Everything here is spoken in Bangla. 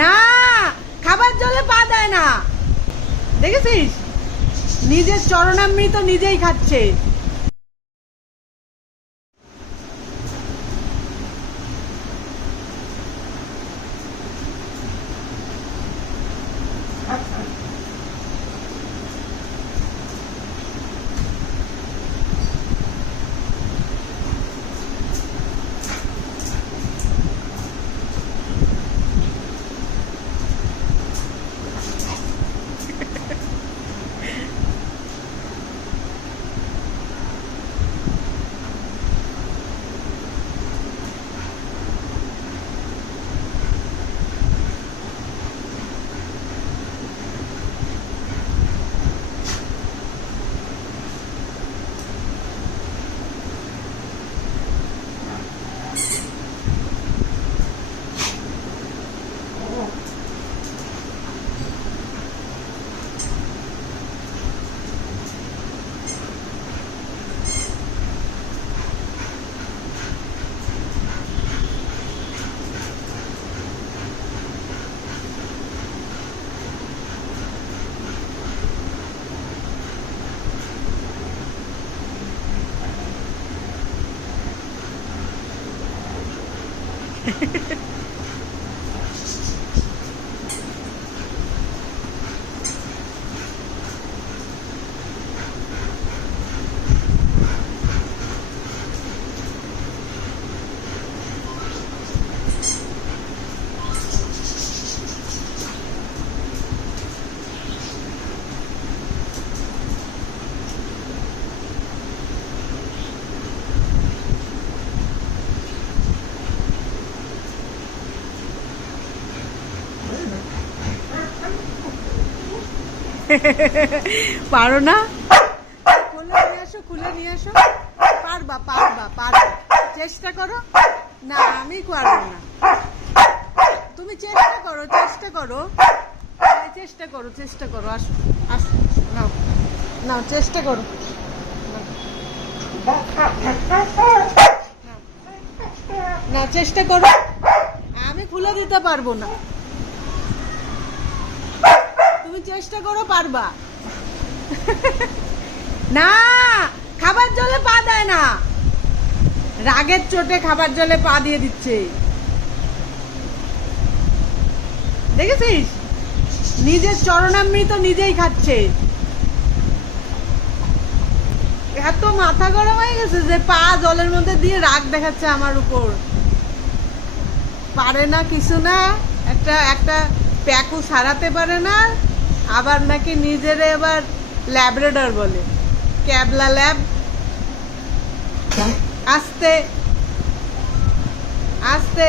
না, খাবার জলে পা দেয় না। দেখেছিস, নিজের চরণামৃত নিজেই খাচ্ছে। পারো না? খুলে নিয়ে আসো, খুলে নিয়ে আসো। পারবা পারবা পারবা, চেষ্টা করো। না, আমি পারবো না। তুমি চেষ্টা করো, চেষ্টা করো, চেষ্টা করো, চেষ্টা করো। আসো আসো, নাও নাও, চেষ্টা করো। না, চেষ্টা করো। আমি খুলে দিতে পারবো না। তুমি চেষ্টা করো, পারবা। না, খাবার জলে পা দেয় না। রাগের চোটে খাবার জলে পা দিয়ে দিচ্ছে। দেখেছিস, নিজের চরণামৃত নিজেই খাচ্ছে। এত মাথা গরম হয়ে গেছে যে পা জলের মধ্যে দিয়ে রাগ দেখাচ্ছে আমার উপর। পারে না কিছু না, একটা একটা প্যাকু সারাতে পারে না। আবার নাকি নিজের এবার ল্যাব্রাডর বলে, ক্যাবলা ল্যাব। আস্তে আস্তে।